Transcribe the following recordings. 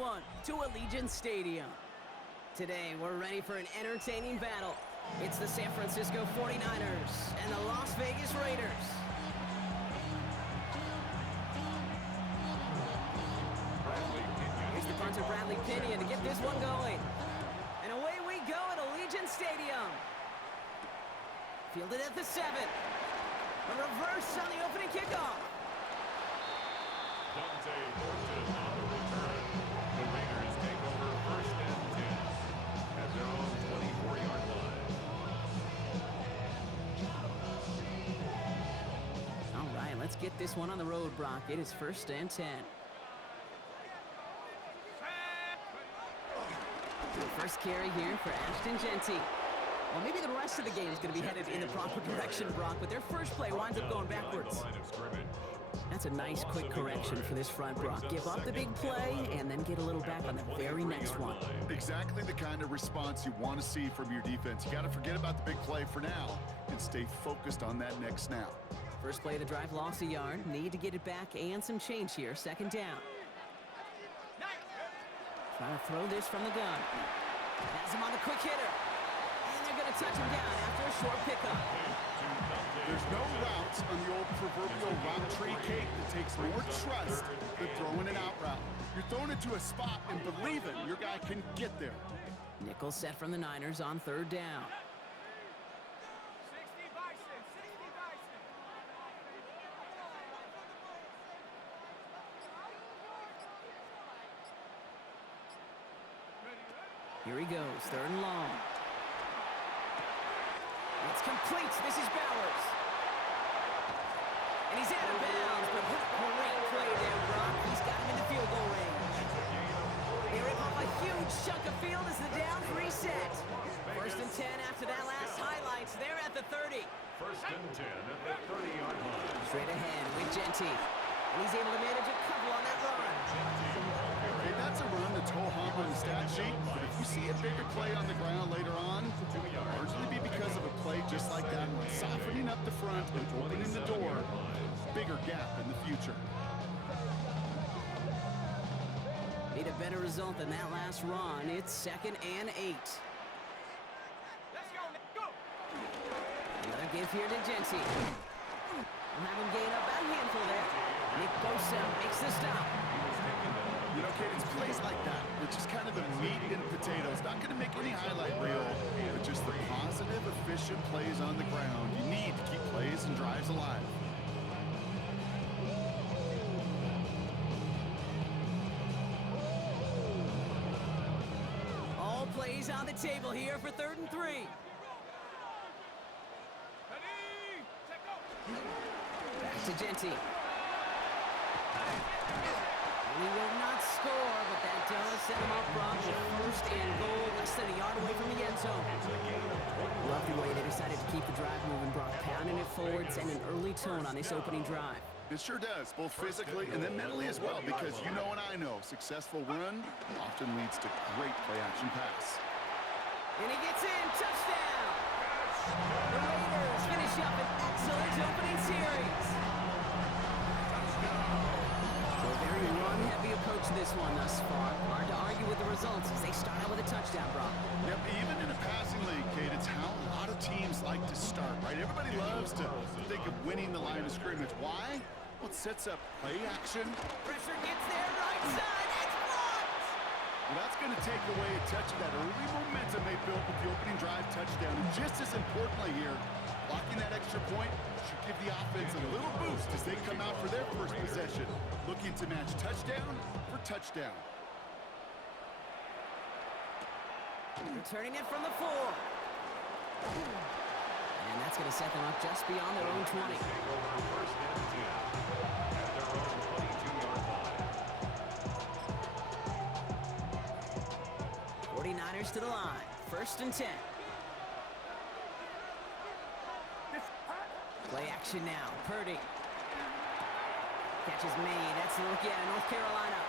everyone to Allegiant Stadium. Today, we're ready for an entertaining battle. It's the San Francisco 49ers and the Las Vegas Raiders. Here's the punter, Bradley Pinion, to get this one going. And away we go at Allegiant Stadium. Fielded at the 7. A reverse on the opening kickoff. Dante Thornton on the return. The Raiders take over 1st and 10 at their own 24-yard line. All right, let's get this one on the road, Brock. It is 1st and 10. The first carry here for Ashton Jeanty. Well, maybe the rest of the game is going to be headed in the proper direction, Brock, but their first play winds up going backwards. That's a nice, quick correction for this front, Brock. Give up the big play and then get a little back on the very next one. Exactly the kind of response you want to see from your defense. You got to forget about the big play for now and stay focused on that next snap. First play of the drive, lost a yard. Need to get it back and some change here. 2nd down. Trying to throw this from the gun. Has him on the quick hitter. And they're going to touch him down after a short pickup. There's no routes on the old proverbial route tree, Kate, that takes more trust than throwing an out route. You're throwing it to a spot and believing your guy can get there. Nickel set from the Niners on 3rd down. 60 Bison, 60 Bison. Here he goes, 3rd and long. It's complete. This is Bowers. And he's out of bounds, but what a great play there, Brock. He's got him in the field goal range. They rip off a huge chunk of field as the downs reset. 1st and 10 after that last highlights. They're at the 30. 1st and 10 at the 30-yard line. Straight ahead with Jeanty. And he's able to manage a couple on that run. Okay, that's a run that's ho-hum on the stat sheet, but if you see a bigger play on the ground later on, it'll largely be because of a play just like that, softening up the front and opening the door, bigger gap in the future. Need a better result than that last run. It's 2nd and 8. Let's go, let's go. Another give here to Jeanty. We'll have him gain up a handful there. Nick Bosa makes the stop. You know, Kate, it's plays like that, which is kind of the meat and potatoes. Not going to make any highlight reel, but just the positive, efficient plays on the ground. You need to keep plays and drives alive. All plays on the table here for 3rd and 3. Ready, check go. Back to Jeanty. He will not score, but that does set him up, Brock, with 1st and goal, less than a yard away from the end zone. Love the way they decided to keep the drive moving, Brock, pounding it forward, sending an early tone on this opening drive. It sure does, both physically and then mentally as well, because you know and I know, successful run often leads to great play-action pass. And he gets in, touchdown! The Raiders finish up an excellent opening series. Very run-heavy approach to this one thus far. Hard to argue with the results as they start out with a touchdown, Brock. Yep, even in a passing league, Kate, it's how a lot of teams like to start, right? Everybody loves to think of winning the line of scrimmage. Why? Well, it sets up play action. Pressure gets there, right side, it's blocked! Well, that's going to take away a touch of that early momentum they built with the opening drive touchdown. And just as importantly here, blocking that extra point should give the offense a little boost as they come out for their first possession, looking to match touchdown for touchdown. Returning it from the 4. And that's going to set them up just beyond their own 20. Take over 1st and 10 at their own 22-yard line. 49ers to the line. 1st and 10. Play action now. Purdy. Catch is made. That's the rookie out of North Carolina.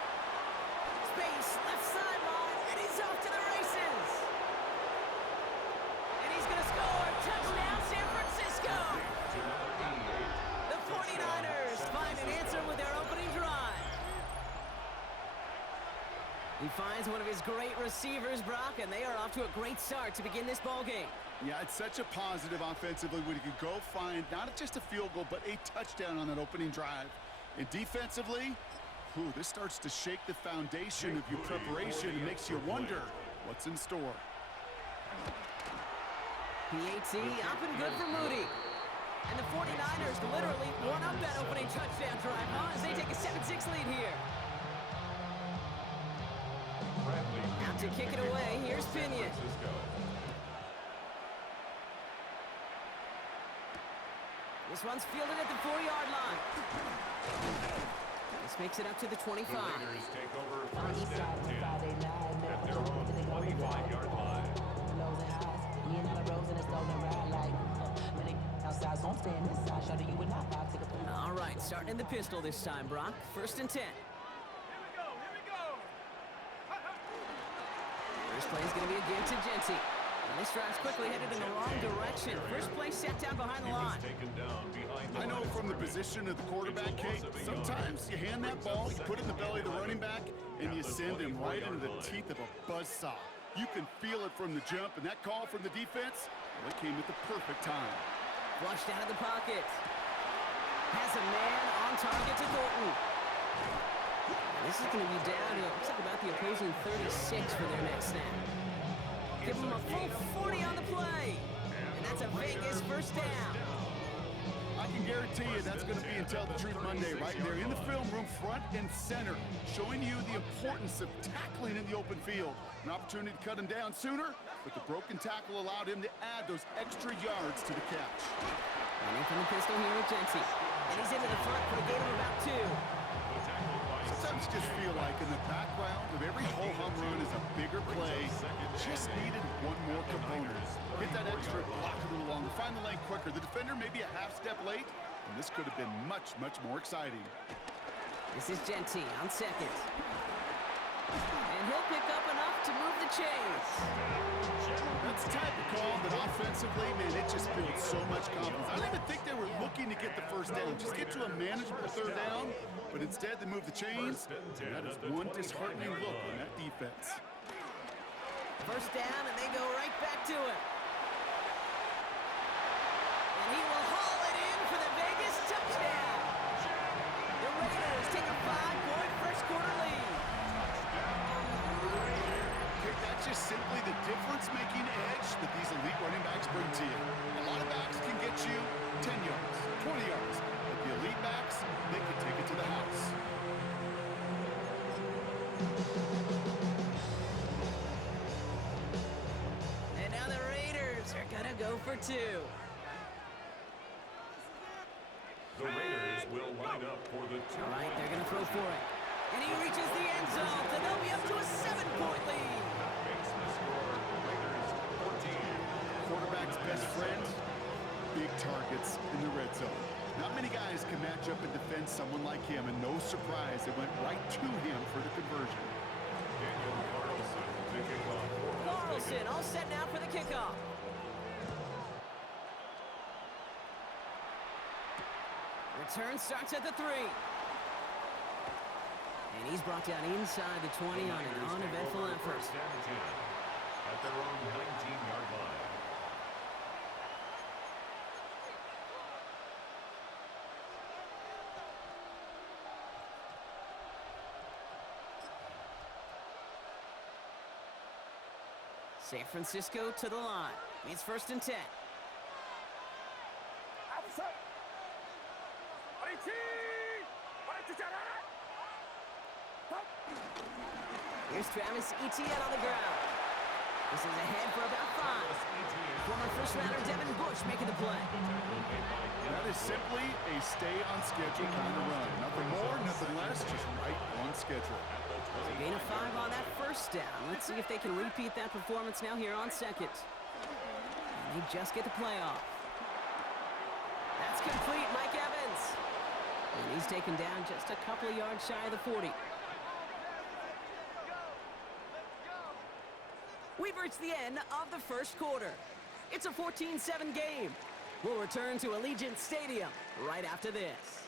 Space, left sideline, and he's off to the races. And he's going to score. Touchdown, San Francisco. The 49ers find an answer with their opening drive. He finds one of his great receivers, Brock, and they are off to a great start to begin this ball game. Yeah, it's such a positive offensively when you can go find not just a field goal, but a touchdown on that opening drive. And defensively, this starts to shake the foundation of your preparation and makes you wonder what's in store. PAT up and good for Moody. And the 49ers literally won up that opening touchdown drive, as they take a 7-6 lead here. Out to kick it away, here's Pinion. This one's fielded at the 4-yard line. This makes it up to the 25. The Raiders take over first and 10 at their own 25-yard line. All right, starting in the pistol this time, Brock. First and 10. Here we go, here we go. First play is going to be again to Genty. And this drive's quickly headed in the wrong direction. First play set down behind the line. Taken down behind the I know from the position of the quarterback, Kate, sometimes you hand that ball, you put it in the belly of the running back, and you send him right into the teeth of a buzzsaw. You can feel it from the jump, and that call from the defense, well, it came at the perfect time. Flushed out of the pocket. Has a man on target to Thornton. And this is going to be down to, looks like about the opposing 36 for their next snap. Give them a full 40 on the play. And that's a Vegas first down. I can guarantee you that's going to be in Tell the Truth Monday right there in the film room, front and center, showing you the importance of tackling in the open field. An opportunity to cut him down sooner, but the broken tackle allowed him to add those extra yards to the catch. Running from the pistol here with Genty. And he's into the front for a gain of about 2. Sometimes you just feel like in the background of every ho-hum run is a bigger play. Just needed one more component. Hit that extra, block a little longer, find the lane quicker. The defender may be a half step late, and this could have been much, much more exciting. This is Genty on second. And he'll pick up enough to move the chains. That's the type of call that offensively, man, it just builds so much confidence. I don't even think they were looking to get the first down. Just get to a manageable third down, but instead they move the chains. And that is one disheartening look on that defense. First down, and they go right back to it. And he will haul it in for the Vegas touchdown. The Raiders take a 5-point first quarter lead. That's just simply the difference-making edge that these elite running backs bring to you. A lot of backs can get you 10 yards, 20 yards, but the elite backs, they can take it to the house. And now the Raiders are gonna go for 2. The Raiders will line up for the 2. All right, they're gonna throw for it. And he reaches the end zone, and they'll be up to a 7-point lead. Makes the score Raiders 14. Quarterback's best friend, big targets in the red zone. Not many guys can match up and defend someone like him, and no surprise, it went right to him for the conversion. Daniel Carlson to kick off. Carlson all set now for the kickoff. Return starts at the 3. And he's brought down inside the 20 on an uneventful effort. First and 10 at their own 19-yard line. San Francisco to the line. It's first and 10. Here's Travis Etienne on the ground. This is ahead for about 5. Former first-rounder Devin Bush making the play. That is simply a stay-on-schedule kind of run. Nothing more, nothing less, just right on schedule. A gain of 5 on that first down. Let's see if they can repeat that performance now here on second. And they just get the play off. That's complete, Mike Evans. And he's taken down just a couple of yards shy of the 40. We've reached the end of the first quarter. It's a 14-7 game. We'll return to Allegiant Stadium right after this.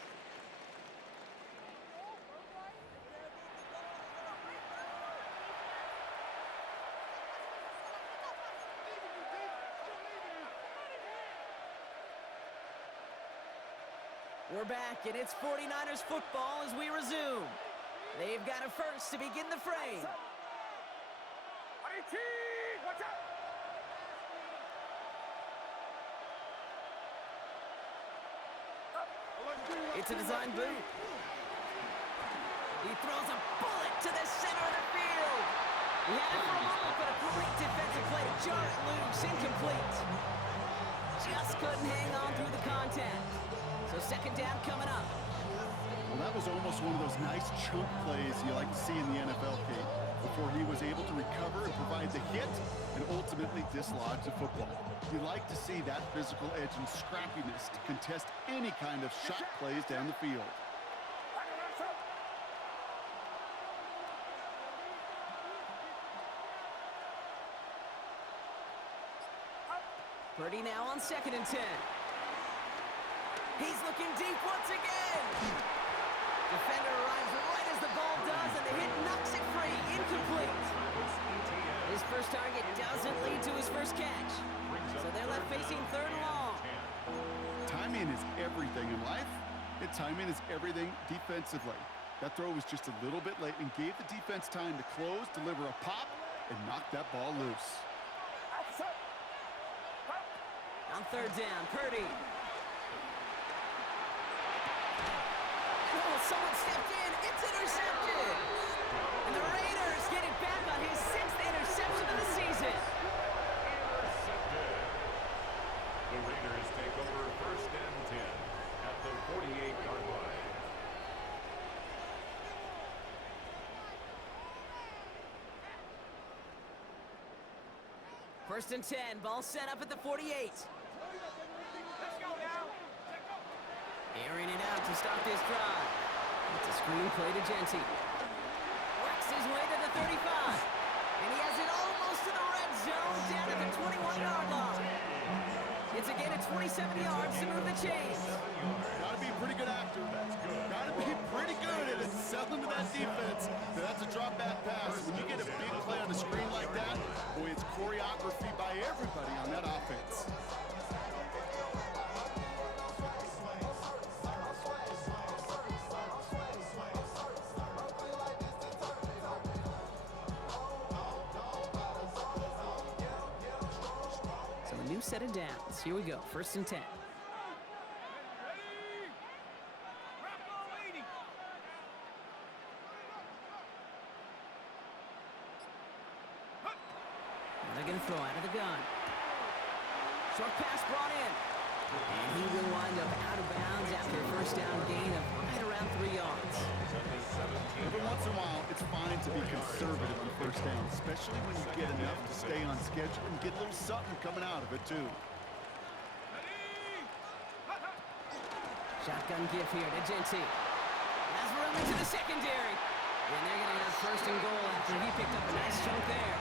We're back, and it's 49ers football as we resume. They've got a first to begin the frame. Watch out! It's a design boot. He throws a bullet to the center of the field. He had it for a moment, but a great defensive play to jar it loose, incomplete. Just couldn't hang on through the contact. So second down coming up. Well, that was almost one of those nice chunk plays you like to see in the NFL, Kate, before he was able to recover and provide the hit and ultimately dislodge the football. You like to see that physical edge and scrappiness to contest any kind of shot plays down the field. Purdy now on 2nd and 10. He's looking deep once again. Defender arrives right as the ball does, and the hit knocks it free. Incomplete. His first target doesn't lead to his first catch. So they're left facing 3rd and long. Timing is everything in life, and timing is everything defensively. That throw was just a little bit late and gave the defense time to close, deliver a pop, and knock that ball loose. On 3rd down, Purdy. Oh, someone stepped in. It's intercepted. And the Raiders get it back on his 6th interception of the season. The Raiders take over 1st and 10 at the 48-yard line. First and 10, ball set up at the 48. Let's go now. Let's go. Airing it out to start this drive. It's a screen play to Genty. Works his way to the 35. And he has it almost to the red zone down at the 21-yard line. It's a gain of 27 yards to move the chains. Gotta be a pretty good actor. Gotta be pretty good at selling to that defense. That's a drop back pass. When you get a big play on the screen like that, boy, it's choreography by everybody on that offense. So a new set of downs. Here we go, 1st and 10. Ready? Wrap ball 80. And they're going to throw out of the gun. Short pass brought in. And he will wind up out of bounds after a first down gain of right around 3 yards. Every once in a while, it's fine to be conservative on 1st down, especially when you get enough to stay on schedule and get a little something coming out of it, too. Ready? Shotgun give here to Genty. Has room into the secondary. And they're going to have 1st and goal after he picked up a nice chunk there.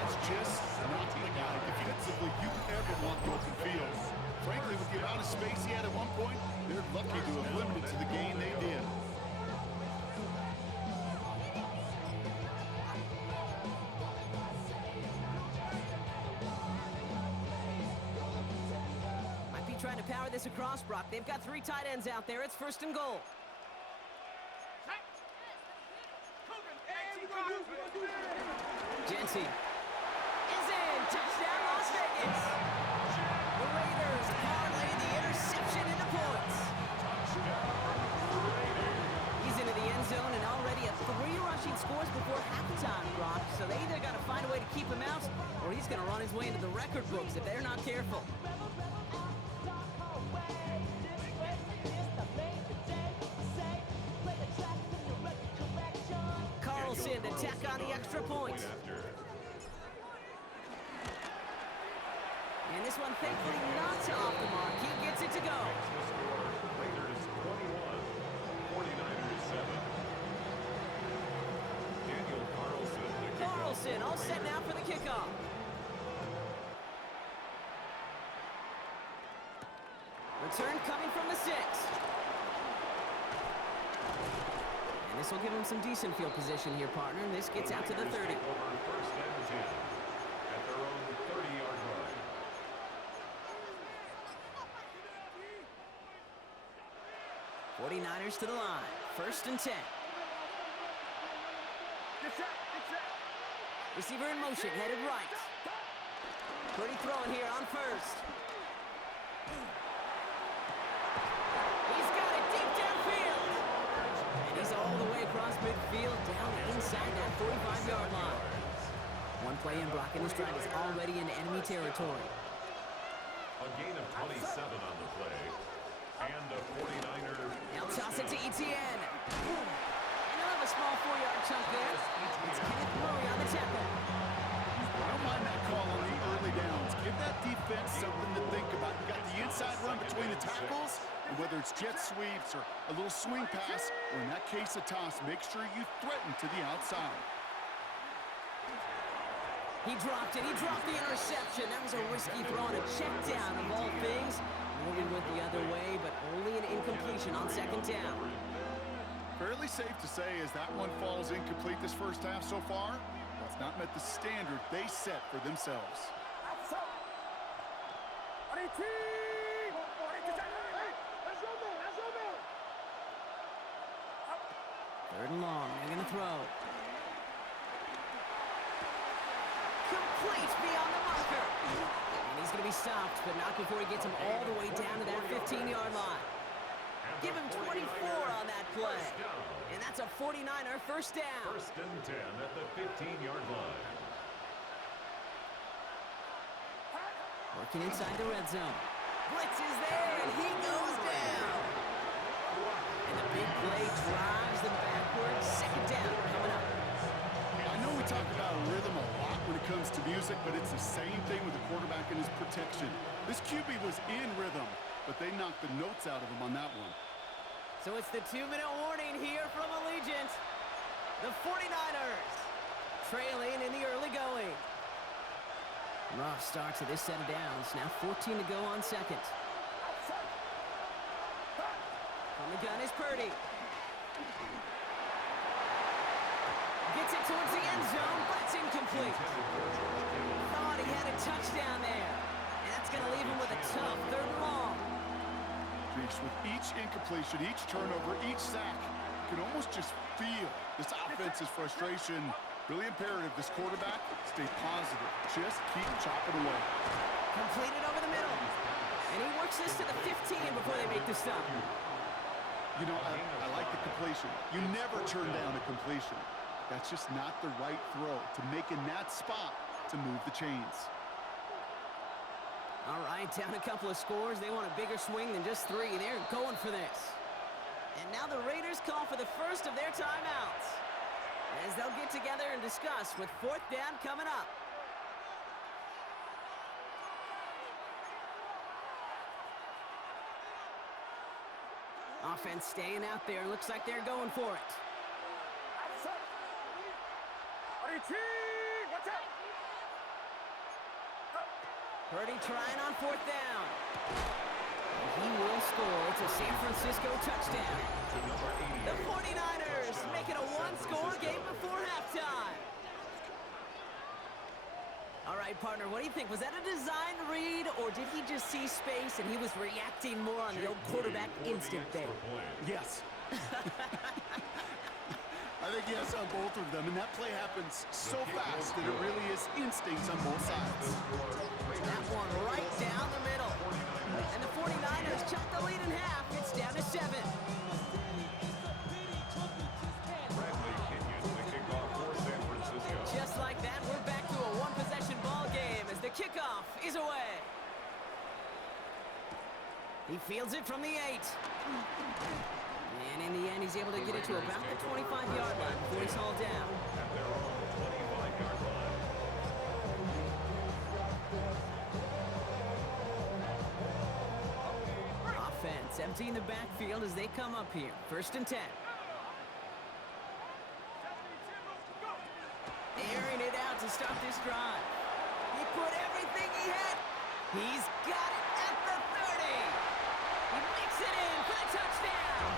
That's just not the guy defensively you ever want in open field. Frankly, with the amount of space he had at one point, they're lucky to have limited to the gain they did. Might be trying to power this across, Brock. They've got 3 tight ends out there. It's 1st and goal. Genty is in. Touchdown, Las Vegas. The Raiders parlay the interception into points. He's into the end zone and already at 3 rushing scores before halftime, Brock. So they either got to find a way to keep him out, or he's going to run his way into the record books if they're not careful. Carlson to tack on the extra point. And this one thankfully not off the mark. He gets it to go. Raiders 21, 49ers 7. Daniel Carlson. Carlson all set now for the kickoff. Return coming from the 6. And this will give him some decent field position here, partner. This gets out to the 30. Over 1st and 10 at their own 30-yard line. 49ers to the line. 1st and 10. Get set, get set. Receiver in motion, headed right. Purdy throwing here on 1st. He's got it deep downfield. And he's all the way across midfield, down inside that 45-yard line. One play in blocking his drive is already into enemy territory. A gain of 27 on the play. And a 49er. Now toss it to Etienne. And he'll have a small 4-yard chunk there. It's Kenneth Murray on the tackle. I don't mind that call on the early downs. Give that defense something to think about. You got the inside run between the tackles, and whether it's jet sweeps or a little swing pass, or in that case a toss, make sure you threaten to the outside. He dropped it. He dropped the interception. That was a risky throw and a check down of all things. Moving went the other way, but only an incompletion on 2nd down. Fairly safe to say as that one falls incomplete this first half so far, it's not met the standard they set for themselves. Third and long. They're going to throw. Complete beyond the marker. And he's going to be stopped, but not before he gets him all the way down to that 15-yard line. Give him 24 on that play. And that's a 49er 1st down. 1st and 10 at the 15-yard line. Working inside the red zone. Blitz is there, and he goes down. And the big play drives them backwards. 2nd down coming up. I know we talk about rhythm a lot when it comes to music, but it's the same thing with the quarterback and his protection. This QB was in rhythm, but they knocked the notes out of him on that one. So it's the 2-minute warning here from Allegiant. The 49ers trailing in the early going. Rough start to this set of downs. Now 14 to go on 2nd. From the gun is Purdy. Gets it towards the end zone, but it's incomplete. Thought he had a touchdown there. And that's going to leave him with a tough 3rd and long. Reese, with each incompletion, each turnover, each sack, you can almost just feel this offense's frustration. Really imperative this quarterback stay positive. Just keep chopping away. Completed over the middle. And he works this to the 15 before they make the stop. You know, I like the completion. You never turn down a completion. That's just not the right throw to make in that spot to move the chains. All right, down a couple of scores. They want a bigger swing than just 3. They're going for this. And now the Raiders call for the first of their timeouts, as they'll get together and discuss with 4th down coming up. Offense staying out there. Looks like they're going for it. Purdy trying on 4th down. And he will score. It's a San Francisco touchdown. The 49ers make it a 1-score game before halftime. All right, partner, what do you think? Was that a design read, or did he just see space and he was reacting more on the old quarterback instinct there? Yes. I think yes on both of them, and that play happens so fast that it really is instincts on both sides. That one right down the middle. And the 49ers cut the lead in half. It's down to 7. Bradley Kenyon, the kickoff for San Francisco. Just like that, we're back to a one-possession ball game as the kickoff is away. He fields it from the 8. And in the end, he's able to get it to about the 25-yard line before he's hauled down. At their own 25-yard line. Offense emptying the backfield as they come up here. 1st and 10. Airing it out to start this drive. He put everything he had. He's got it at the 30. He makes it in for the touchdown.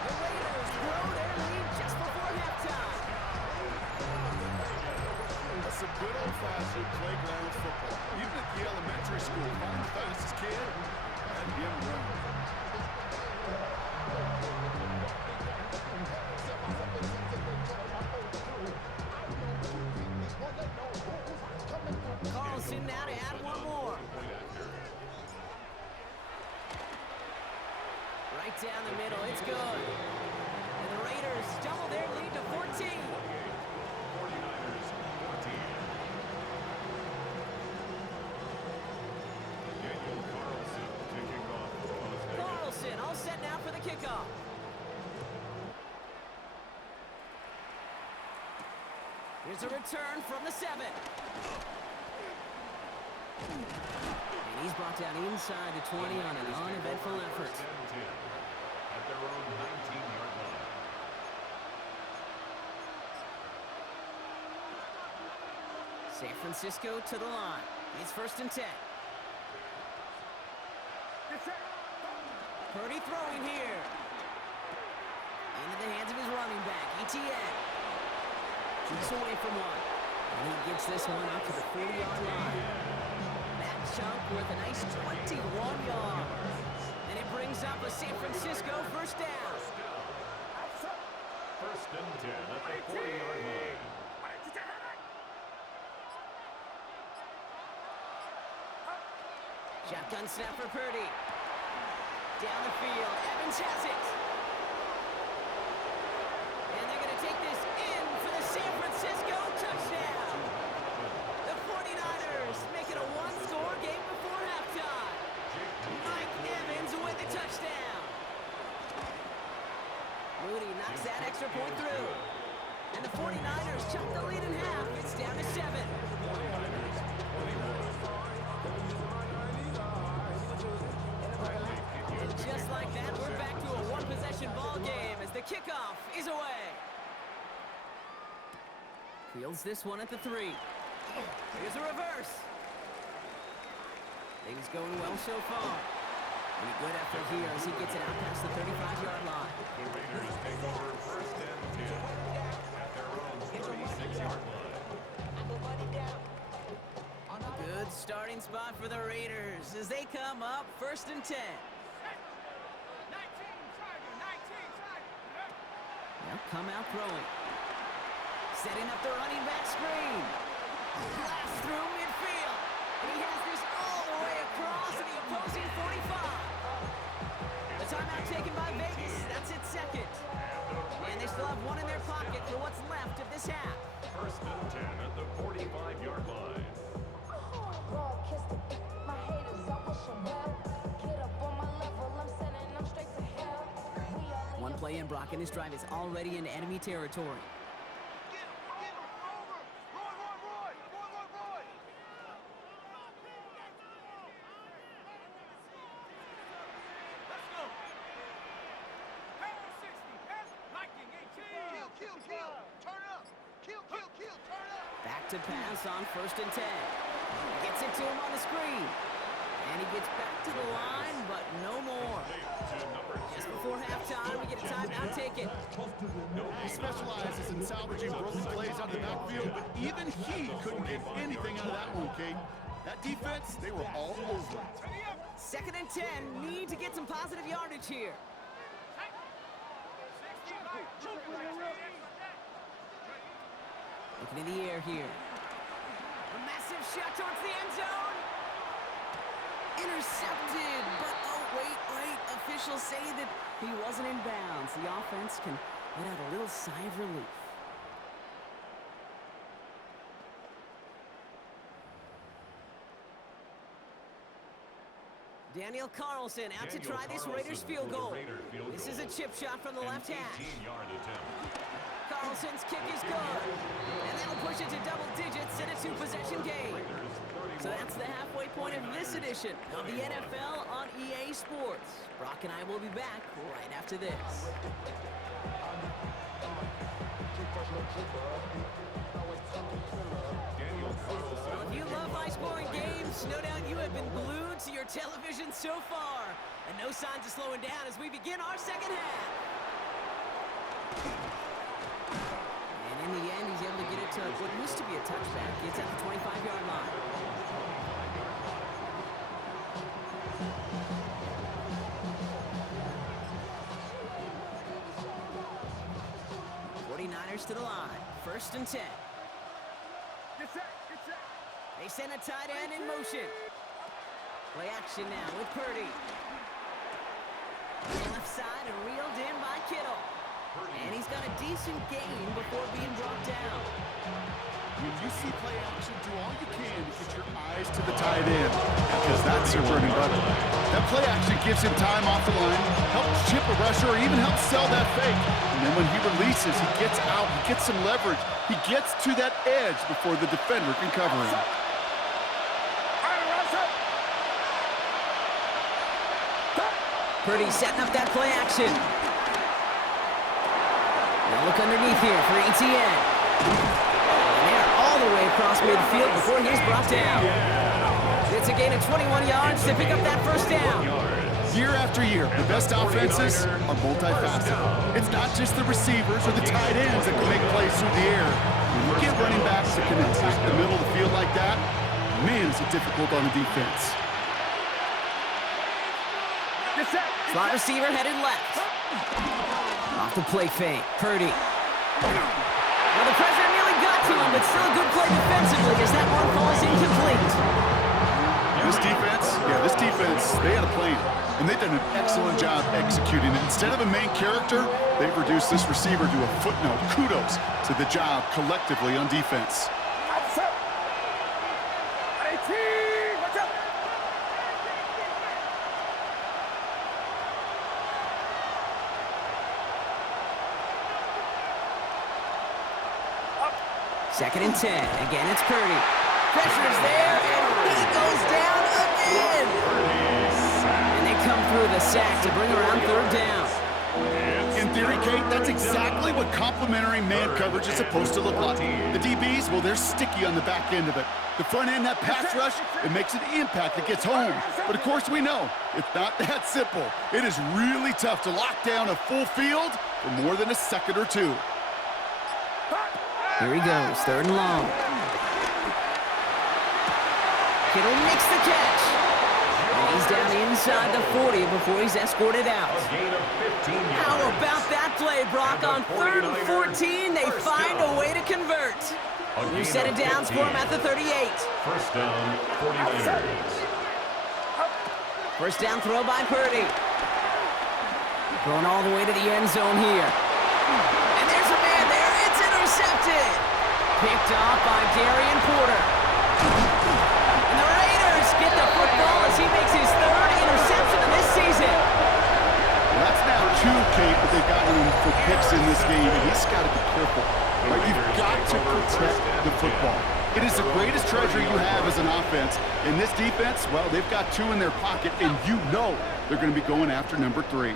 The Raiders grow their lead just before halftime. That's some good old-fashioned playground football. Even at the elementary school, find the fastest kid and give him run. it's good. And the Raiders double their lead to 14. 49ers 14. Daniel Carlson kicking off for Las Vegas. Carlson all set now for the kickoff. Here's a return from the 7. And he's brought down inside the 20 on an uneventful effort. First and 10 at their own 19-yard line. San Francisco to the line. It's first and 10. Purdy throwing here. Into the hands of his running back, ETN. Keeps away from one. And he gets this one up to the 40-yard line. That chunk worth a nice 21 yards. And it brings up a San Francisco first down. First and 10 at the 40-yard line. Shotgun snap for Purdy. Down the field, Evans has it. And they're going to take this in for the San Francisco touchdown. The 49ers make it a one-score game before halftime. Mike Evans with the touchdown. Moody knocks that extra point through. And the 49ers chop the lead in half. It's down to 7. And just like that, we're back to a one-possession ball game as the kickoff is away. Fields this one at the 3. Here's a reverse. Things going well so far. And a good effort here as he gets it out past the 35-yard line. The Raiders take over first and 10 at their own 36-yard line. A good starting spot for the Raiders as they come up first and 10. They'll come out throwing. Setting up the running back screen. Blast through midfield. And he has this all the way across to the opposing 45. The timeout taken by Vegas. That's its second. And they still have one in their pocket for what's left of this half. First and 10 at the 45-yard line. One play in, Brock, and this drive is already into enemy territory. Back to pass on first and 10. Gets it to him on the screen. And he gets back to the line, but no more. Just before halftime, we get a timeout taken. He specializes in salvaging broken plays out of the backfield, but even he couldn't get anything out of that one, Kate. That defense, they were all over it. Second and 10, need to get some positive yardage here. Looking in the air here. A massive shot towards the end zone. Intercepted, but oh, wait. Officials say that he wasn't in bounds. The offense can let out a little sigh of relief. Daniel Carlson out to try this Raiders field goal. This is a chip shot from the left hash. 18-yard attempt. Carlson's kick is good. And that'll push it to double digits in a two-possession game. So that's the halfway point of this edition of the NFL on EA Sports. Brock and I will be back right after this. Daniel Carlson. Well, if you love high-scoring games, no doubt you have been glued to your television so far. And no signs of slowing down as we begin our second half. And in the end, he's able to get it to what used to be a touchback. It's at the 25-yard line. 49ers to the line. First and 10. They send a tight end in motion. Play action now with Purdy. Left side and reeled in by Kittle. And he's got a decent gain before being brought down. When you see play action, do all you can to get your eyes to the tight end, because that's your bread and butter. That play action gives him time off the line, helps chip a rusher, or even helps sell that fake. And then when he releases, he gets out, he gets some leverage. He gets to that edge before the defender can cover him. Purdy setting up that play action. Now look underneath here for Etienne. And they're all the way across midfield before he's brought down. It's a gain of 21 yards to pick up that first down. Year after year, the best offenses are multifaceted. It's not just the receivers or the tight ends that can make plays through the air. When you get running backs that can attack the middle of the field like that, man, is it difficult on the defense. Slot receiver headed left. Off the play fake. Purdy. Well, the pressure nearly got to him, but still a good play defensively as that one falls incomplete. This defense, they had a plan, and they've done an excellent job executing it. Instead of a main character, they've reduced this receiver to a footnote. Kudos to the job collectively on defense. Second and 10. Again, it's Purdy. Pressure's there, and he goes down again. And they come through the sack to bring around third down. In theory, Kate, that's exactly what complementary man coverage is supposed to look like. The DBs, well, they're sticky on the back end of it. The front end, that pass rush, it makes an impact that gets home. But of course we know, it's not that simple. It is really tough to lock down a full field for more than a second or two. Here he goes, third and long. Kittle makes the catch. And he's down inside the 40 before he's escorted out. How about that play, Brock? On third and 14, they find a way to convert. You set it down for him at the 38. First down, 49ers. First down throw by Purdy. Thrown all the way to the end zone here. And there's a man there. It's intercepted. Picked off by Darian Porter. And the Raiders get the football as he makes his third interception of this season. Well, that's now two, Kate, but they've gotten him for picks in this game, and he's got to be careful. Right? You've got to protect the football. It is the greatest treasure you have as an offense. In this defense, well, they've got two in their pocket, and you know they're going to be going after number 3.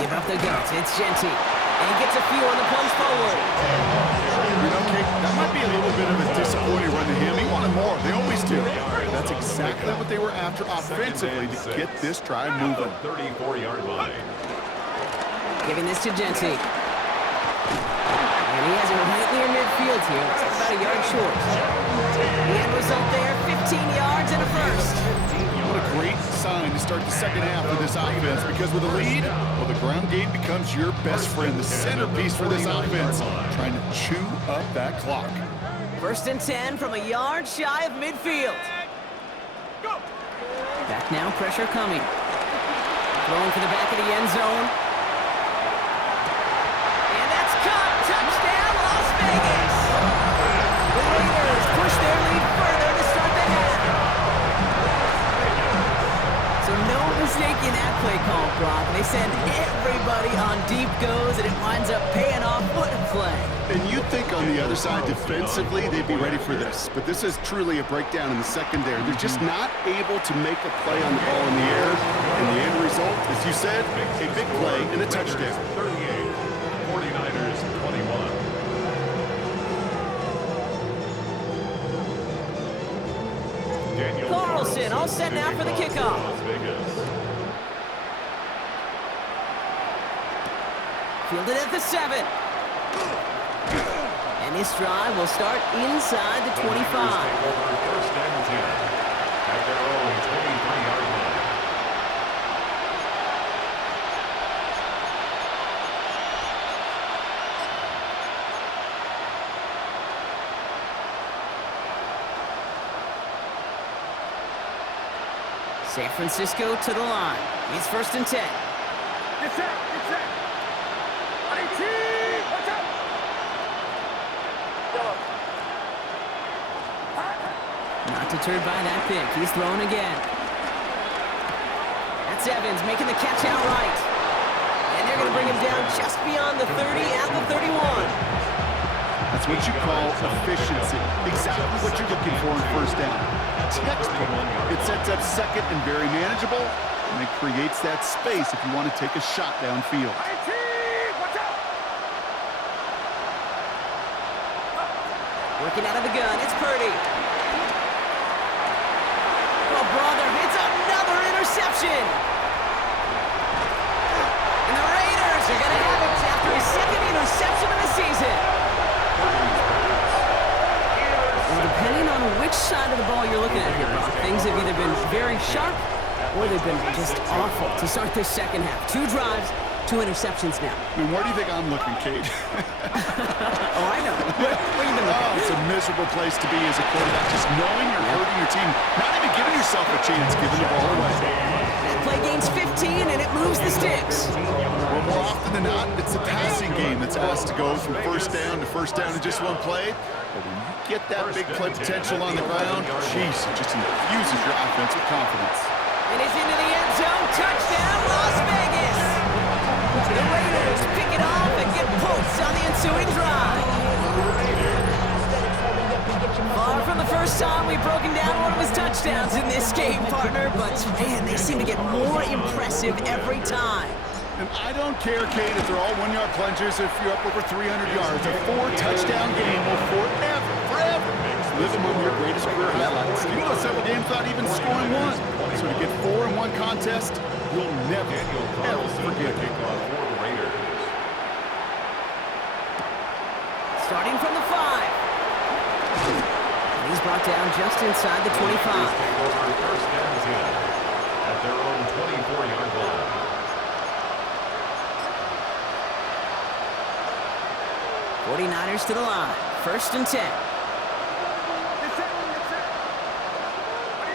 Give up the guts. It's Genty. And he gets a few on the punch forward. You know, Kate, that might be a little bit of a disappointing run to him. He wanted more. They always do. That's exactly what they were after offensively to get this drive moving. 34-yard line. Giving this to Genty. And he has it right near midfield here. Looks like about a yard short. The end result there, 15 yards and a first. What a great sign to start the second half of this offense, because with a lead, well, the ground game becomes your best friend, the centerpiece for this offense, trying to chew up that clock. First and 10 from a yard shy of midfield. Back now, pressure coming. Throwing for the back of the end zone. And that's caught. Touchdown, Las Vegas. The Raiders push their lead further to start the half. So no mistaking that play call, Brock. They send everybody on deep goes, and it winds up paying off. What a play. And you'd think on the other side, defensively, they'd be ready for this. But this is truly a breakdown in the secondary. They're just not able to make a play on the ball in the air. And the end result, as you said, a big play and a touchdown. 38, 49ers 21. Daniel Carlson all set now for the kickoff. Las Vegas. Fielded at the 7. And this drive will start inside the 25. Take over first and 10 at their own 23-yard line. San Francisco to the line. It's 1st and 10. Get set, get set. 18, watch out. Not deterred by that pick. He's throwing again. That's Evans making the catch outright. And they're going to bring him down just beyond the 30 at the 31. That's what you call efficiency. Exactly what you're looking for in 1st down. Textbook. It sets up 2nd and very manageable, and it creates that space if you want to take a shot downfield. 18, watch out. Working out of the gun, it's Purdy. Oh, brother, it's another interception. And the Raiders are going to have it after his 2nd interception of the season. Well, depending on which side of the ball you're looking at here, Brock, things have either been very sharp or they've been just awful to start this 2nd half. 2 drives, 2 interceptions now. And where do you think I'm looking, Kate? Oh, I know. Where you been looking? Oh, it's a miserable place to be as a quarterback, just knowing you're hurting your team, not even giving yourself a chance, giving the ball away. That play gains 15, and it moves the sticks. Well, more often than not, it's the passing game that's asked to go from 1st down to 1st down in just 1 play. But when you get that big play potential on the ground, jeez, it just infuses your offense with confidence. And he's into the end zone. Touchdown, Las Vegas. The Raiders pick it off and get points on the ensuing drive. Far from the first time we've broken down one of his touchdowns in this game, partner, but man, they seem to get more impressive every time. And I don't care, Kate, if they're all 1-yard plungers, if you're up over 300 yards. A 4-touchdown game will forever live among your greatest career highlights. You go several games without even scoring 1. So to get 4 in 1 contest, you'll never, ever forget it. Starting from the 5. And he's brought down just inside the 25. 1st and 10 at their own 24-yard line. '49ers to the line. 1st and 10. Get set, get set.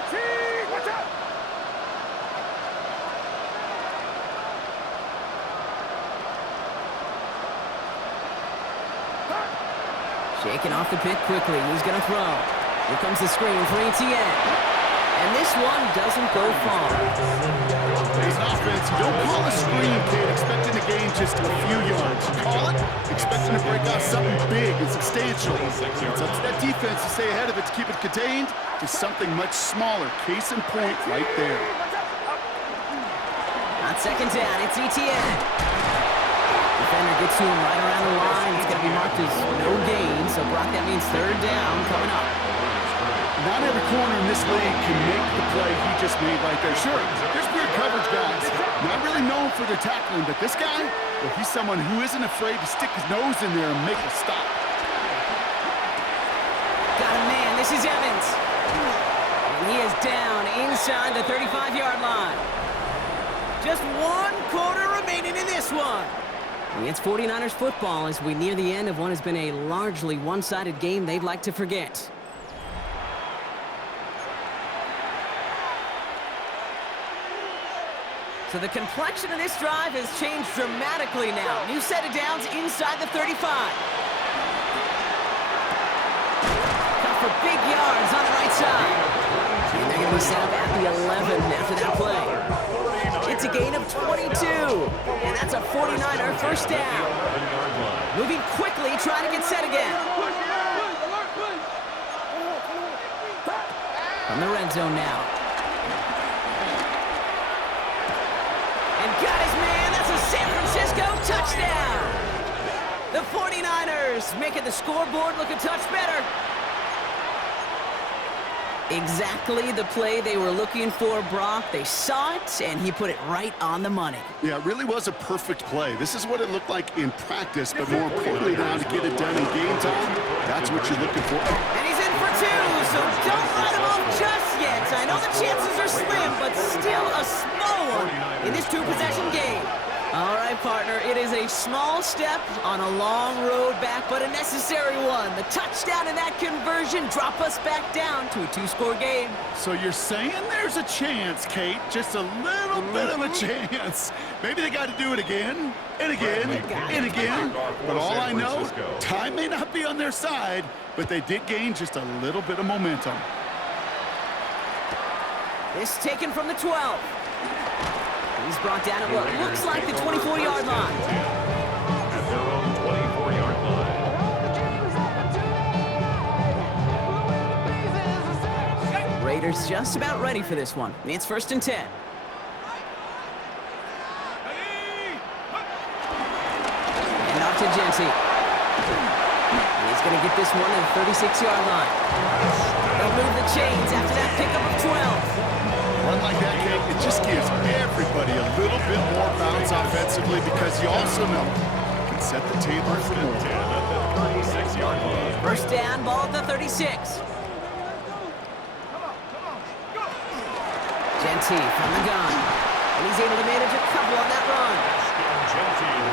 18, watch out. Shaking off the pick quickly. He's going to throw. Here comes the screen for Etienne. And this one doesn't go far. As an offense, you don't call a screen, kid, expecting to gain just a few yards. You call it expecting to break out something big and substantial. It's up to that defense to stay ahead of it, to keep it contained to something much smaller. Case in point right there. On 2nd down, it's Etienne. Defender gets to him right around the line. It's going to be marked as no gain. So, Brock, that means 3rd down coming up. Not every corner in this league can make the play he just made right there. Sure, there's weird coverage guys, not really known for their tackling, but this guy, well, he's someone who isn't afraid to stick his nose in there and make a stop. Got a man. This is Evans. And he is down inside the 35-yard line. Just 1 quarter remaining in this one. And it's 49ers football as we near the end of what has been a largely one-sided game they'd like to forget. So the complexion of this drive has changed dramatically now. New set of downs inside the 35. Cut for big yards on the right side. And they're going to be set up at the 11 after that play. It's a gain of 22. And that's a 49er 1st down. Moving quickly, trying to get set again. From the red zone now. Got his man. That's a San Francisco touchdown. The 49ers making the scoreboard look a touch better. Exactly the play they were looking for, Brock. They saw it, and he put it right on the money. Yeah, it really was a perfect play. This is what it looked like in practice, but more importantly now to get it done in game time, that's what you're looking for. And he's in for 2, so don't write him off just yet. I know the chances are slim, but still a small one in this 2-possession game. All right, partner. It is a small step on a long road back, but a necessary one. The touchdown and that conversion drop us back down to a 2-score game. So you're saying there's a chance, Kate? Just a little bit of a chance. Maybe they got to do it again, and again, and again. But all I know, time may not be on their side, but they did gain just a little bit of momentum. This taken from the 12. He's brought down at what looks like the 24-yard line. At their own 24-yard line. Raiders just about ready for this one. It's 1st and 10. And off to Genty. And he's going to get this one at the 36-yard line. They'll move the chains after that pickup of 12. Run like that, Kate, it just gives everybody a little bit more bounce offensively because you also know you can set the table for more. 10 at the 36-yard line. First down, ball at the 36. Genty from the gun. And he's able to manage a couple on that run.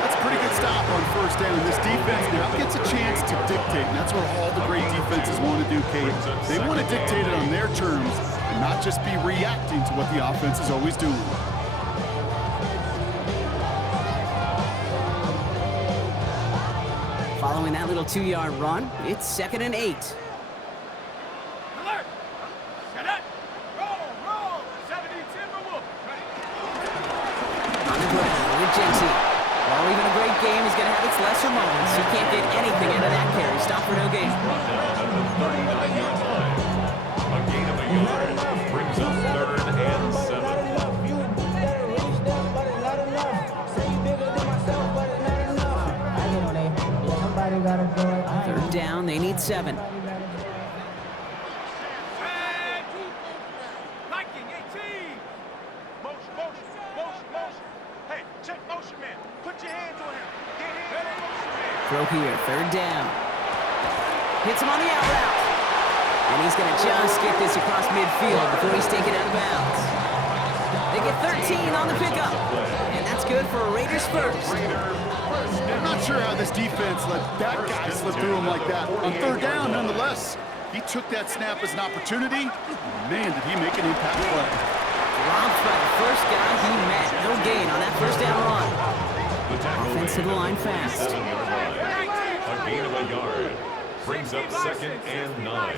That's a pretty good stop on first down. This defense now gets a chance to dictate, and that's what all the great defenses want to do, Kate. They want to dictate it on their terms and not just be reacting to what the offense is always doing. Following that little 2-yard run, it's 2nd and 8. Alert! Set up! Roll! 70 Timberwolf! Ready? On the ground with Genty. While even a great game is going to have its lesser moments, he can't get anything out of that carry. Stop for no gain. A gain of a yard brings up 3rd and 7. Third down, they need 7. Liking 18! Motion! Hey, check motion, man. Put your hands on him. Get in. Throw here, 3rd down. Hits him on the out route. And he's going to just get this across midfield before he's taken out of bounds. They get 13 on the pickup. And that's good for a Raiders first. I'm not sure how this defense let that guy slip through him like that. On 3rd down, nonetheless, he took that snap as an opportunity. Man, did he make an impact play. Dropped by the first guy he met. No gain on that first down run. Offensive line fast. A gain of a yard brings up 2nd and 9.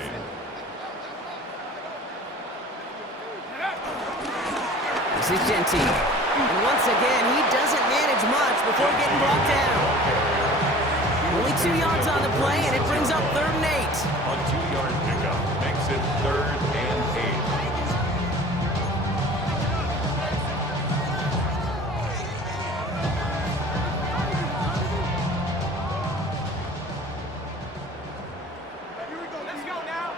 This is Genty. And once again, he doesn't manage much before getting brought down. Only 2 yards on the play, and it brings up 3rd and 8. A 2-yard pickup makes it 3rd and 8. Let's go now.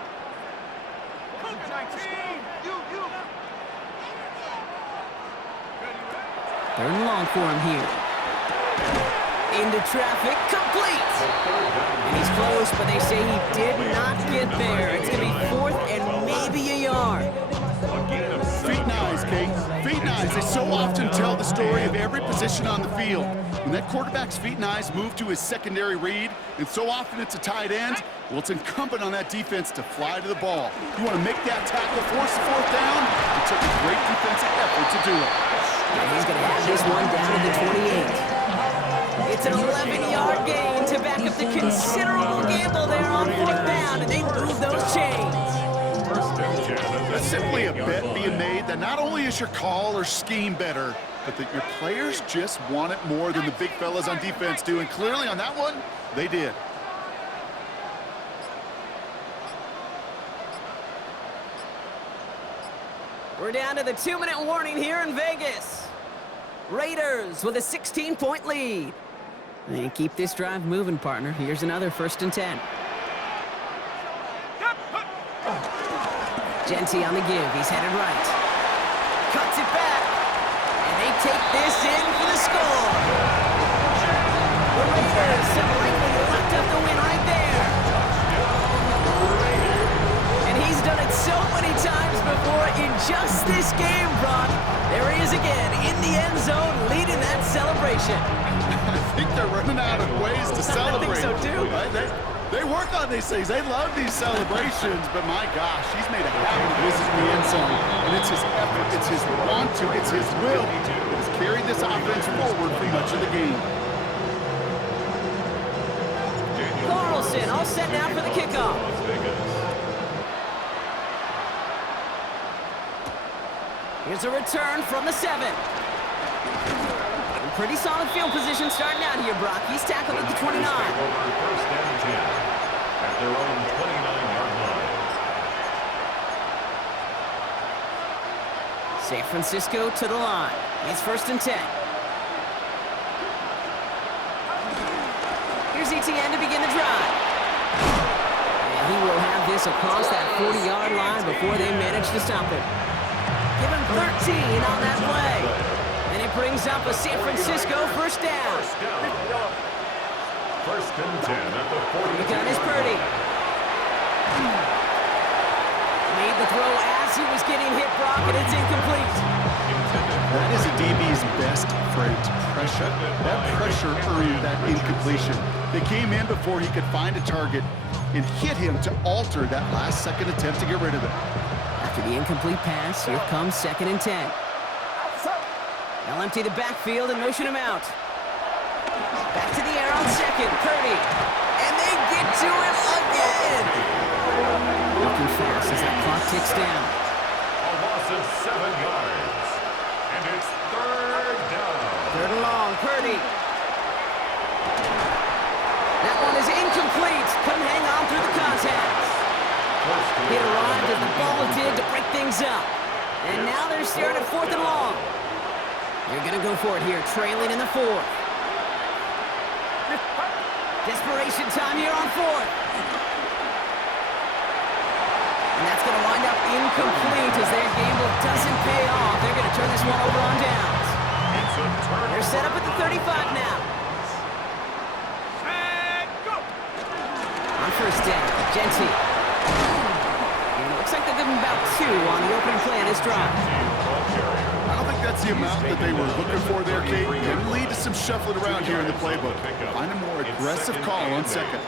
Cougar 19. You. 3rd and long for him here. Into traffic, complete! And he's close, but they say he did not get there. It's going to be 4th and maybe a yard. Feet and eyes, Kate. Feet and eyes. They so often tell the story of every position on the field. When that quarterback's feet and eyes move to his secondary read, and so often it's a tight end, well, it's incumbent on that defense to fly to the ball. You want to make that tackle, force the 4th down. It took a great defensive effort to do it. And he's going to have this one down to the 28. It's an 11-yard gain to back up the considerable gamble there on 4th down, and they move those chains. That's simply a bet being made that not only is your call or scheme better, but that your players just want it more than the big fellas on defense do, and clearly on that one, they did. We're down to the 2-minute warning here in Vegas. Raiders with a 16-point lead. And keep this drive moving, partner. Here's another 1st and 10. Genty on the give. He's headed right. Cuts it back. And they take this in for the score. The Raiders have likely locked up the win right there. And he's done it so many times before in just this game, Brock. There he is again in the end zone, leading that celebration. celebration. I think they're running out of ways to celebrate. I think so, too. Right? They work on these things. They love these celebrations. But my gosh, he's made a habit of visiting the end zone. And it's his effort, it's his want to, it's his will that has carried this offense forward for much of the game. Carlson all set now for the kickoff. Las Vegas. Here's a return from the 7. Pretty solid field position starting out here, Brock. He's tackled at the 29. Over first and 10 at their own 29-yard line. San Francisco to the line. It's first and 10. Here's ETN to begin the drive. And he will have this across that 40-yard line before they manage to stop him. Give him 13 on that play. And it brings up a San Francisco first down. First and 10 at the 40. The gun is Purdy. Made the throw as he was getting hit, Brock, and it's incomplete. That is a DB's best friend, pressure. That pressure earned that incompletion. They came in before he could find a target and hit him to alter that last-second attempt to get rid of it. After the incomplete pass, here comes second and 10. They'll empty the backfield and motion him out. Back to the air on second, Purdy. And they get to him again. Looking fast as that clock ticks down. A loss of 7 yards. And it's third down. Third and long, Purdy. That one is incomplete. Couldn't hang on through the contact. He arrived as the ball did to break things up. And now they're staring at fourth and long. They're going to go for it here, trailing in the 4th. Desperation time here on 4th. And that's going to wind up incomplete as their gamble doesn't pay off. They're going to turn this one over on downs. They're set up at the 35 now. And go! On first down, Genty. And it looks like they'll give him about 2 on the opening play of this drive. I don't think that's the amount that they were looking for there, Kate. Can lead to some shuffling around here in the playbook. Find a more aggressive call on second.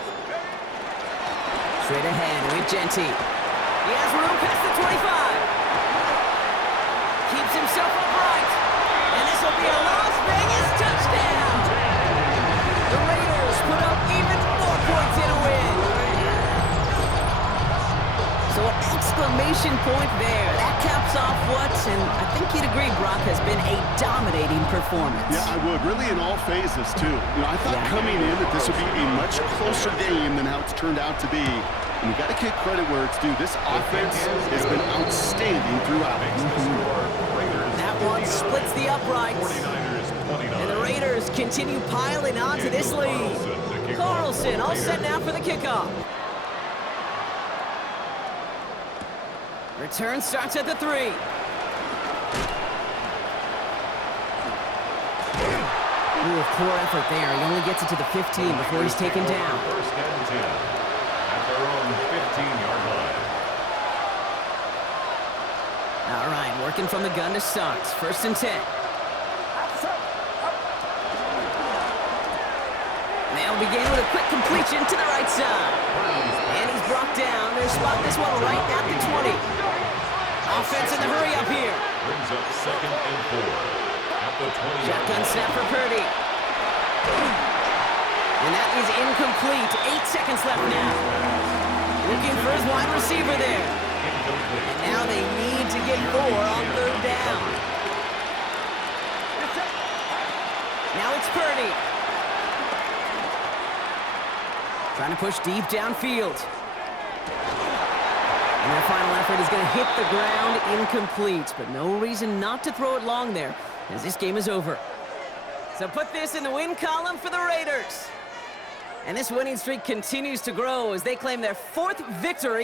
Straight ahead with Genty. He has room past the 25. Keeps himself upright. And this will be a Las Vegas touchdown. The Raiders put up even more points in a win. So an exclamation point there. That caps off what, and I think you'd agree, Brock, has been a dominating performance. Yeah, I would. Really in all phases, too. You know, I thought coming in that this would be a much closer game than how it's turned out to be. And you got to give credit where it's due. This offense has been outstanding throughout. That one splits the uprights. And the Raiders continue piling on to this lead. Carlson all set now for the kickoff. Return starts at the 3. Ooh, poor effort there. He only gets it to the 15 before he's taken down. First and 10 at their own 15-yard line. All right, working from the gun to start. First and 10. They'll begin with a quick completion to the right side. And he's brought down. They'll spot this one right at the 20. Offense in the hurry up here. Brings up second and 4 at the 20. Shotgun snap for Purdy. And that is incomplete. 8 seconds left now. Looking for his wide receiver there. And now they need to get 4 on third down. Now it's Purdy. Trying to push deep downfield. And their final effort is going to hit the ground incomplete, but no reason not to throw it long there, as this game is over. So put this in the win column for the Raiders. And this winning streak continues to grow as they claim their 4th victory.